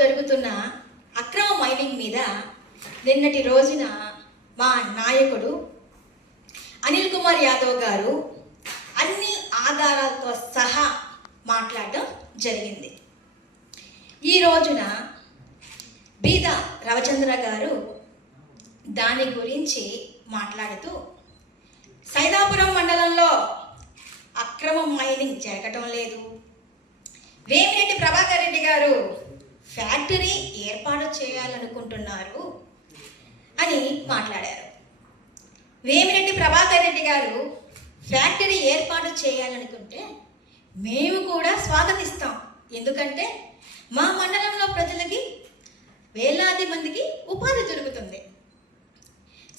జరుగుతున్న అక్రమ మైనింగ్ మీద నిన్నటి రోజున మా నాయకుడు అనిల్ కుమార్ యాదవ్ గారు అన్ని ఆధారాలతో సహా మాట్లాడడం జరిగింది. ఈ రోజున బీద రవిచంద్ర గారు దాని గురించి మాట్లాడుతూ సైదాపురం మండలంలో అక్రమ మైనింగ్ జరగటం లేదు, వేమిరెడ్డి ప్రభాకర్ రెడ్డి గారు ఫ్యాక్టరీ ఏర్పాటు చేయాలనుకుంటున్నారు అని మాట్లాడారు. వేమిరెడ్డి ప్రభాకర్ రెడ్డి గారు ఫ్యాక్టరీ ఏర్పాటు చేయాలనుకుంటే మేము కూడా స్వాగతిస్తాం. ఎందుకంటే మా మండలంలో ప్రజలకి వేలాది మందికి ఉపాధి దొరుకుతుంది.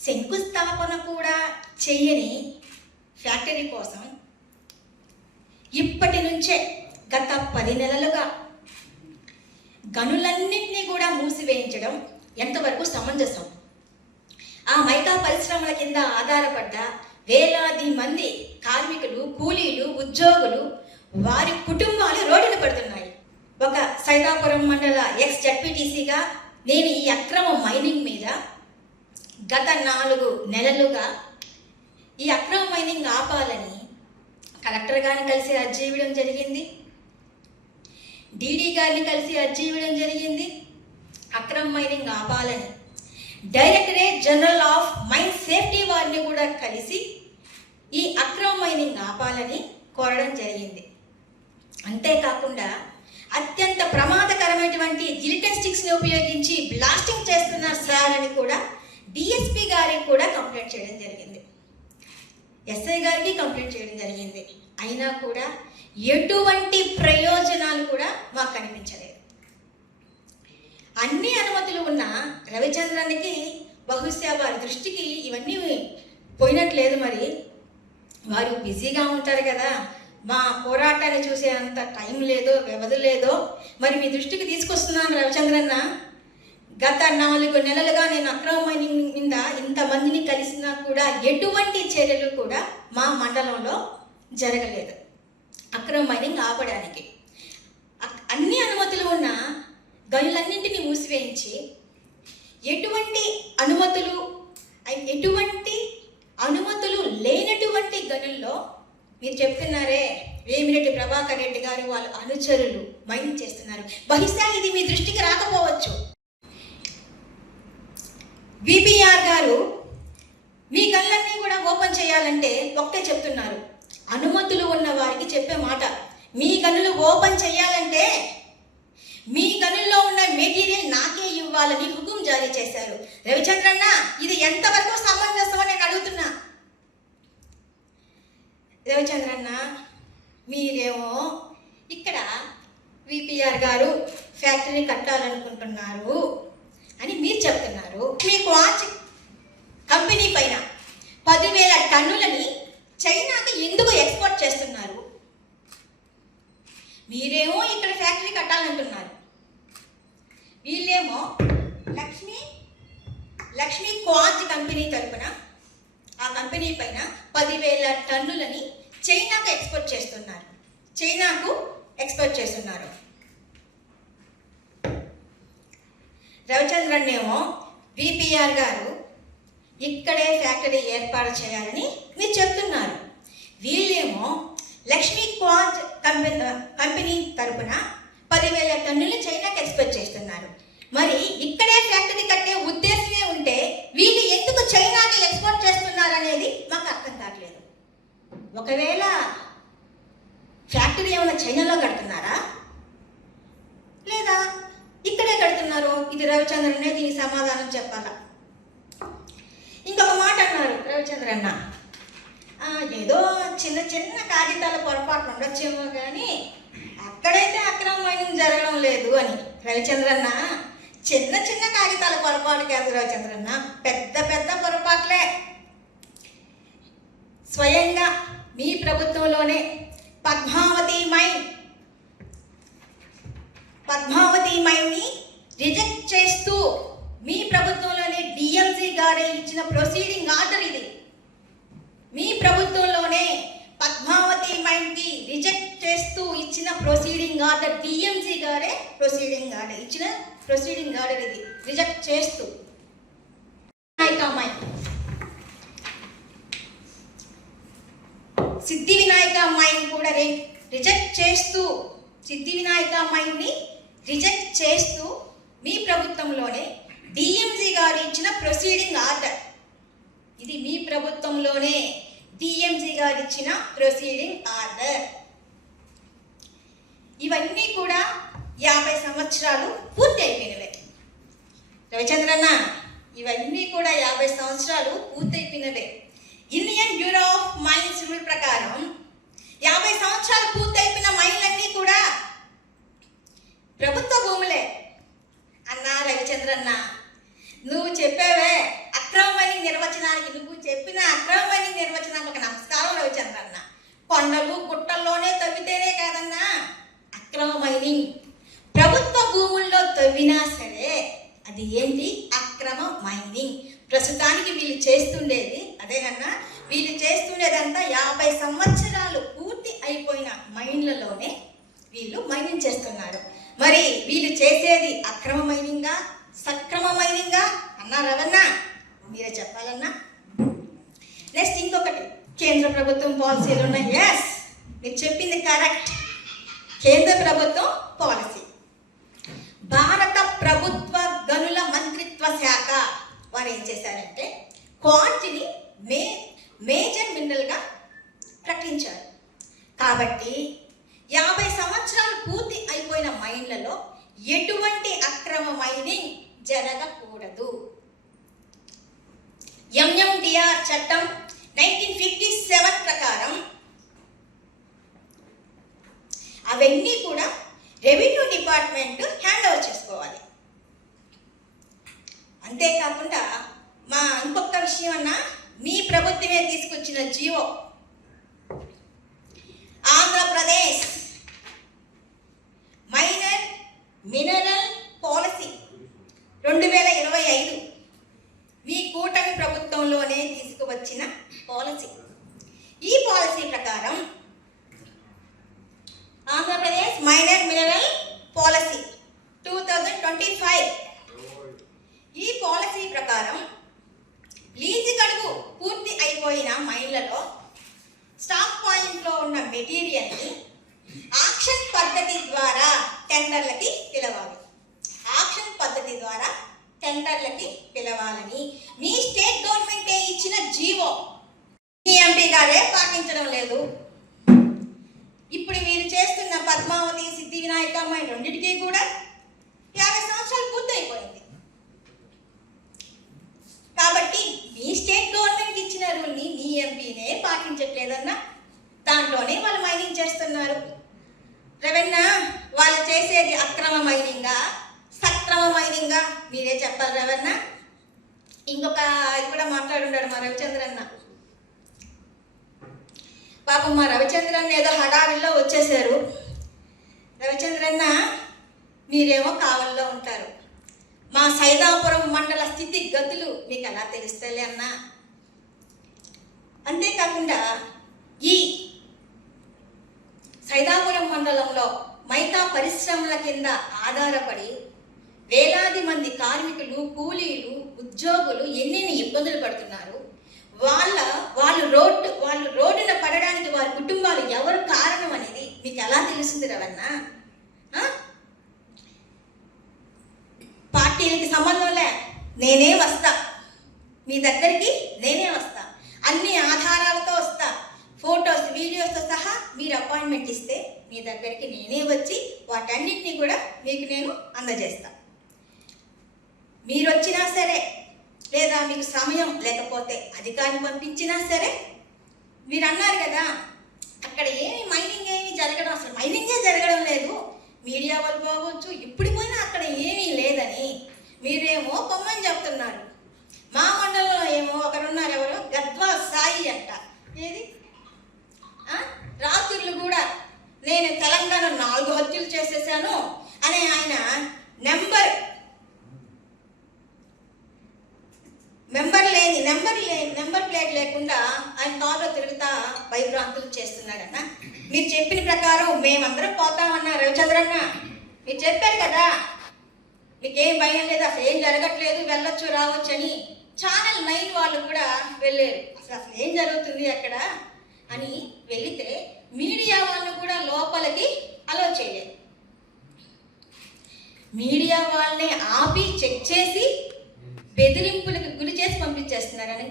శంకుస్థాపన కూడా చేయని ఫ్యాక్టరీ కోసం ఇప్పటి నుంచే గత 10 నెలలుగా గనులన్నింటినీ కూడా మూసివేయించడం ఎంతవరకు సమంజసం? ఆ మైకా పరిశ్రమల కింద ఆధారపడ్డ వేలాది మంది కార్మికులు, కూలీలు, ఉద్యోగులు, వారి కుటుంబాలు రోడ్డున పడుతున్నాయి. ఒక సైదాపురం మండల ఎక్స్ జడ్పీటీసీగా నేను ఈ అక్రమ మైనింగ్ మీద గత 4 నెలలుగా ఈ అక్రమ మైనింగ్ ఆపాలని కలెక్టర్ గారిని కలిసి అర్జీ ఇవ్వడం జరిగింది, డీడీ గారిని కలిసి అర్జీ ఇవ్వడం జరిగింది. అక్రమ మైనింగ్ ఆపాలని directorate general of mine safety వారిని కూడా కలిసి ఈ అక్రమ మైనింగ్ ఆపాలని కోరడం జరిగింది. అంతేకాకుండా అత్యంత ప్రమాదకరమైనటువంటి జిలిటన్ స్టిక్స్ని ఉపయోగించి బ్లాస్టింగ్ చేస్తున్నారు సార్ అని కూడా డిఎస్పీ గారికి కూడా కంప్లైంట్ చేయడం జరిగింది, ఎస్ఐ గారికి కంప్లైంట్ చేయడం జరిగింది. అయినా కూడా ఎటువంటి ప్రయోజనాలు కూడా మాకు కనిపించలేదు. అన్ని అనుమతులు ఉన్న రవిచంద్రన్కి బహుశా వారి దృష్టికి ఇవన్నీ పోయినట్లేదు. మరి వారు బిజీగా ఉంటారు కదా, మా పోరాటాన్ని చూసే అంత టైం లేదో వ్యవధి లేదో. మరి మీ దృష్టికి తీసుకొస్తున్నాను రవిచంద్రన్న, గత 4 నెలలుగా నేను అక్రమ మైనింగ్ మీద ఇంతమందిని కలిసినా కూడా ఎటువంటి చర్యలు కూడా మా మండలంలో జరగలేదు అక్రమ మైనింగ్ ఆపడానికి. అన్ని అనుమతులు ఉన్న గనులన్నింటినీ మూసివేయించి ఎటువంటి అనుమతులు లేనటువంటి గనుల్లో మీరు చెప్తున్నారే వేమిరెడ్డి ప్రభాకర్ రెడ్డి గారు వాళ్ళ అనుచరులు మైనింగ్ చేస్తున్నారు. బహుశా ఇది మీ దృష్టికి రాకపోవచ్చు. విపిఆర్ గారు మీ గనులన్నీ కూడా ఓపెన్ చేయాలంటే ఒకటే చెప్తున్నారు, అనుమతులు ఉన్న వారికి చెప్పే మాట, మీ గనులు ఓపెన్ చేయాలంటే మీ గనుల్లో ఉన్న మెటీరియల్ నాకే ఇవ్వాలని హుకుం జారీ చేశారు. రవిచంద్రన్న, ఇది ఎంతవరకు సమంజసమో నేను అడుగుతున్నా. రవిచంద్రన్న, మీరేమో ఇక్కడ విపిఆర్ గారు ఫ్యాక్టరీ కట్టాలనుకుంటున్నారు అని మీరు చెప్తున్నారు. మీ క్వార్ట్జ్ కంపెనీ పైన 10,000 టన్నులని చైనాకి ఎందుకు ఎక్స్పోర్ట్ చేస్తున్నారు? మీరేమో ఇక్కడ ఫ్యాక్టరీ కట్టాలంటున్నారు, వీళ్ళేమో లక్ష్మీ క్వార్ట్జ్ కంపెనీ తరపున ఆ కంపెనీ పైన 10,000 టన్నులని చైనాకు ఎక్స్పోర్ట్ చేస్తున్నారు. రవిచంద్రన్ ఏమో విపిఆర్ గారు ఇక్కడే ఫ్యాక్టరీ ఏర్పాటు చేయాలని మీరు చెప్తున్నారు, వీళ్ళేమో లక్ష్మీ క్వార్ట్జ్ కంపెనీ తరపున 10,000 టన్నులు చైనాకి ఎక్స్పోర్ట్ చేస్తున్నారు. మరి ఇక్కడే ఫ్యాక్టరీ కట్టే ఉద్దేశమే ఉంటే వీళ్ళు ఎందుకు చైనాకి ఎక్స్పోర్ట్ చేస్తున్నారు అనేది మాకు అర్థం కావట్లేదు. ఒకవేళ ఫ్యాక్టరీ ఏమైనా చైనాలో కడుతున్నారా లేదా ఇక్కడే కడుతున్నారు? ఇది రవిచంద్రన్నే దీనికి సమాధానం చెప్పాలా. ఇంకొక మాట అన్నారు రవిచంద్రన్న, ఏదో చిన్న కాగితాల పొరపాటు ఉండొచ్చేమో కానీ అక్కడైతే అక్రమ మైనింగ్ జరగడం లేదు అని. రవిచంద్రన్న, చిన్న కాగితాల పొరపాటు కాదు రవిచంద్రన్న, పెద్ద పొరపాట్లే. స్వయంగా మీ ప్రభుత్వంలోనే పద్మావతి మైన్ని రిజెక్ట్ చేస్తూ మీ ప్రభుత్వంలోనే డిఎంసీ గారే ఇచ్చిన ప్రొసీడింగ్ ఆర్డర్ ఇది. మీ ప్రభుత్వంలోనే పద్మావతి మైండ్కి రిజెక్ట్ చేస్తూ ఇచ్చిన ప్రొసీడింగ్ ఆర్డర్, డిఎంజీ గారే ప్రొసీడింగ్ ఆర్డర్ ఇచ్చిన ప్రొసీడింగ్ ఆర్డర్ ఇది, రిజెక్ట్ చేస్తూ మైండ్, సిద్ధి వినాయక మైండ్ కూడా రిజెక్ట్ చేస్తూ, సిద్ధి వినాయక మైండ్ని రిజెక్ట్ చేస్తూ మీ ప్రభుత్వంలోనే డిఎంజీ గారు ఇచ్చిన ప్రొసీడింగ్ ఆర్డర్, ఇది మీ ప్రభుత్వంలోనే డిఎంజీ గారు ఇచ్చిన ప్రొసీడింగ్ ఆర్డర్. ఇవన్నీ కూడా 50 సంవత్సరాలు పూర్తి అయిపోయినవే రవిచంద్రన్న, ఇవన్నీ కూడా 50 సంవత్సరాలు పూర్తయిపోయినవే. Indian Bureau of Mines rule ప్రకారం 50 సంవత్సరాలు పూర్తయిపోయిన మైన్లన్నీ కూడా ప్రభుత్వ భూములే అన్నా రవిచంద్రన్న. నువ్వు చెప్పావే అక్రమ మైనింగ్ నిర్వచనానికి, నువ్వు చెప్పిన అక్రమ మైనింగ్ నిర్వచనానికి ఒక నమస్కారం రవిచంద్రన్న. కొండలు గుట్టల్లోనే తవ్వితేనే కాదన్నా అక్రమ మైనింగ్. ప్రభుత్వ భూముల్లో తవ్వినా సరే అది ఏంటి? అక్రమ మైనింగ్. ప్రస్తుతానికి వీళ్ళు చేస్తుండేది అదేనన్నా, వీళ్ళు చేస్తుండేదంతా 50 సంవత్సరాలు పూర్తి అయిపోయిన మైన్లలోనే వీళ్ళు మైనింగ్ చేస్తున్నారు. మరి వీళ్ళు చేసేది అక్రమ మైనింగా సక్రమ మైనింగా అన్నా రవన్నా? మీరే చెప్పాలన్నా. నెక్స్ట్ ఇంకొకటి, కేంద్ర ప్రభుత్వం పాలసీలు ఉన్నాయి. ఎస్, మీరు చెప్పింది కరెక్ట్. కేంద్ర ప్రభుత్వం పాలసీ, భారత ప్రభుత్వ గనుల మంత్రిత్వ శాఖ వారు ఏం చేశారంటే క్వార్ట్జ్ని మేజర్ మినరల్గా ప్రకటించారు. కాబట్టి 50 సంవత్సరాలు పూర్తి అయిపోయిన మైన్లలో ఎటువంటి అక్రమ మైనింగ్ జరగకూడదు. ఎంఎండిఆర్ చట్టం 1957 ప్రకారం అవన్నీ కూడా రెవెన్యూ డిపార్ట్మెంట్ హ్యాండ్ ఓవర్ చేసుకోవాలి. అంతేకాకుండా మా ఇంకొక విషయం అన్నా, మీ ప్రభుత్వమే తీసుకొచ్చిన Jio Andhra Pradesh minor mineral policy 2025 మీ కూటమి ప్రభుత్వంలోనే తీసుకువచ్చిన పాలసీ. ఈ పాలసీ ప్రకారం ఆంధ్రప్రదేశ్ మైనర్ మినరల్ పాలసీ 2025, ఈ పాలసీ ప్రకారం లీజు గడువు పూర్తి అయిపోయిన మైన్లలో స్టాక్ పాయింట్లో ఉన్న మెటీరియల్ని ఆక్షన్ పద్ధతి ద్వారా టెండర్లకి పిలవాలి. ఆక్షన్ పద్ధతి ద్వారా టెండర్లకి పిలవాలని మీ స్టేట్ గవర్నమెంటే ఇచ్చిన జీవో మీ ఎంపీ గారే పాటించడం లేదు. ఇప్పుడు మీరు చేస్తున్న పద్మావతి సిద్ధి వినాయక మైన్ రెండింటికి కూడా 50 సంవత్సరాలు పూర్తయిపోయింది. కాబట్టి మీ స్టేట్ గవర్నమెంట్ ఇచ్చిన రూల్ని మీ ఎంపీనే పాటించట్లేదన్నా, దాంట్లోనే వాళ్ళు మైనింగ్ చేస్తున్నారు. రవెన్నా, వాళ్ళు చేసేది అక్రమ మైనింగా సక్రమ మైనింగా మీరే చెప్పాలి రవెన్నా. ఇంకొక ఇది కూడా మాట్లాడున్నాడు మా రవిచంద్రన్న. పాపం మా రవిచంద్రన్న ఏదో హడావిల్లో వచ్చేసారు. రవిచంద్రన్న, మీరేమో కావల్లో ఉంటారు. మా సైదాపురం మండల స్థితి గతులు మీకు ఎలా తెలుస్తాయి అన్నా. అంతేకాకుండా ఈ సైదాపురం మండలంలో మైకా పరిశ్రమల కింద ఆధారపడి వేలాది మంది కార్మికులు, కూలీలు, ఉద్యోగులు ఎన్నెన్ని ఇబ్బందులు పడుతున్నారు. వాళ్ళు రోడ్డున పడడానికి వారి కుటుంబాలు ఎవరు కారణం అనేది మీకు ఎలా తెలుస్తుంది రవన్నా? పార్టీలకి సంబంధంలే, నేనే వస్తా మీ దగ్గరికి, నేనే వస్తా, అన్ని ఆధారాలతో వస్తా, ఫొటోస్ వీడియోస్తో సహా మీరు అపాయింట్మెంట్ ఇస్తే మీ దగ్గరికి నేనే వచ్చి వాటన్నిటినీ కూడా మీకు నేను అందజేస్తా. మీరు వచ్చినా సరే, లేదా మీకు సమయం లేకపోతే అధికారిని పంపించినా సరే, మీరు అన్నారు కదా అక్కడ ఏమి మైనింగ్ ఏమి జరగడం, అసలు మైనింగే జరగడం లేదు, మీడియా వాళ్ళు పోవచ్చు, ఇప్పుడు పోయినా అక్కడ ఏమీ లేదని మీరేమో పొమ్మని చెప్తున్నారు. మా మండలంలో ఏమో ఒకరున్నారు, ఎవరు గద్వాల్ సాయి అంట, ఏది రాత్రులు కూడా నేను తెలంగాణ 4 హత్యలు చేసేసాను అని ఆయన నెంబర్ ప్లేట్ లేకుండా ఆయన కారు కార్లో తిరుగుతా భయభ్రాంతులు చేస్తున్నారన్న. మీరు చెప్పిన ప్రకారం మేమందరం పోతామన్నా రవిచంద్రన్న, మీరు చెప్పారు కదా మీకేం భయం లేదు, అసలు ఏం జరగట్లేదు, వెళ్ళొచ్చు రావచ్చు అని. ఛానల్ 9 వాళ్ళు కూడా వెళ్ళారు. అసలు ఏం జరుగుతుంది అక్కడ అని వెళితే మీడియా వాళ్ళు కూడా లోపలికి అలో చేయలేదు. మీడియా వాళ్ళని ఆపి చెక్ చేసి బెదిరింపులకు గురి చేసి పంపించేస్తున్నారని.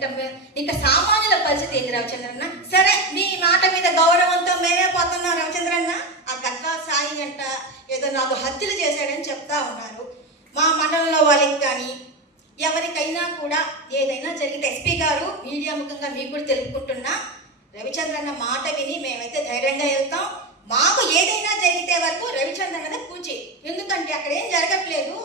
ఇంకా సామాన్యుల పరిస్థితి ఏంది రవిచంద్రన్న? సరే మీ మాట మీద గౌరవంతో మేమే పోతున్నాం రవిచంద్రన్న, ఆ గద్దా సాయి అంట ఏదో నాకు హత్యలు చేశాడని చెప్తా ఉన్నారు. మా మండలంలో వాళ్ళకి కానీ ఎవరికైనా కూడా ఏదైనా జరిగితే ఎస్పీ గారు మీడియా ముఖంగా మీకు కూడా తెలుపుకుంటున్నా, రవిచంద్రన్న మాట విని మేమైతే ధైర్యంగా వెళ్తాం. మాకు ఏదైనా జరిగితే వరకు రవిచంద్రన్న పూచి, ఎందుకంటే అక్కడ ఏం జరగట్లేదు,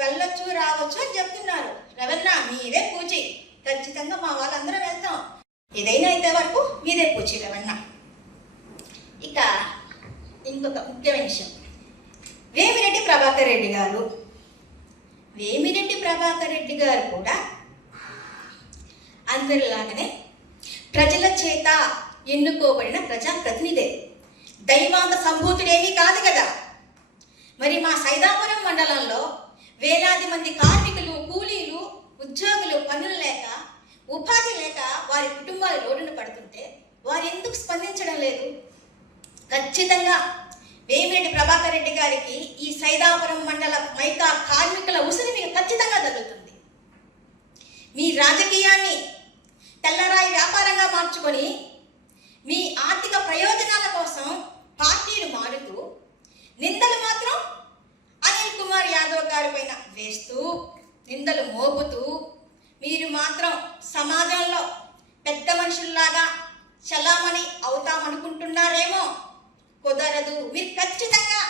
వెళ్ళొచ్చు రావచ్చు అని చెప్తున్నారు. రవణ మీదే పూచి, ఖచ్చితంగా మా వాళ్ళందరం వెళ్తాం, ఏదైనా అయితే వరకు మీదే పూచి రవణ. ఇక ఇంకొక ముఖ్యమైన విషయం, వేమిరెడ్డి ప్రభాకర్ రెడ్డి గారు. వేమిరెడ్డి ప్రభాకర్ రెడ్డి గారు కూడా అందరిలాగానే ప్రజల చేత ఎన్నుకోబడిన ప్రజాప్రతినిధే, దైవాంత సంభూతుడేమీ కాదు కదా. మరి మా సైదాపురం మండలంలో వేలాది మంది కార్మికులు, కూలీలు, ఉద్యోగులు పనులు లేక, ఉపాధి లేక వారి కుటుంబాలు రోడ్డున పడుతుంటే వారు ఎందుకు స్పందించడం లేదు? ఖచ్చితంగా వేమిరెడ్డి ప్రభాకర్ రెడ్డి గారికి ఈ సైదాపురం మండల మైకా కార్మికుల ఉసిరి మీకు ఖచ్చితంగా తగులుతుంది. మీ రాజకీయాన్ని తెల్లరాయి వ్యాపారంగా మార్చుకొని మీ ఆర్థిక ప్రయోజనాల కోసం పార్టీలు మారుతూ నిందలు మాత్రం అనిల్ కుమార్ యాదవ్ గారి పైన వేస్తూ, నిందలు మోపుతూ మీరు మాత్రం సమాజంలో పెద్ద మనుషుల్లాగా చలామణి అవుతామనుకుంటున్నారేమో. కుదరదు. మీరు ఖచ్చితంగా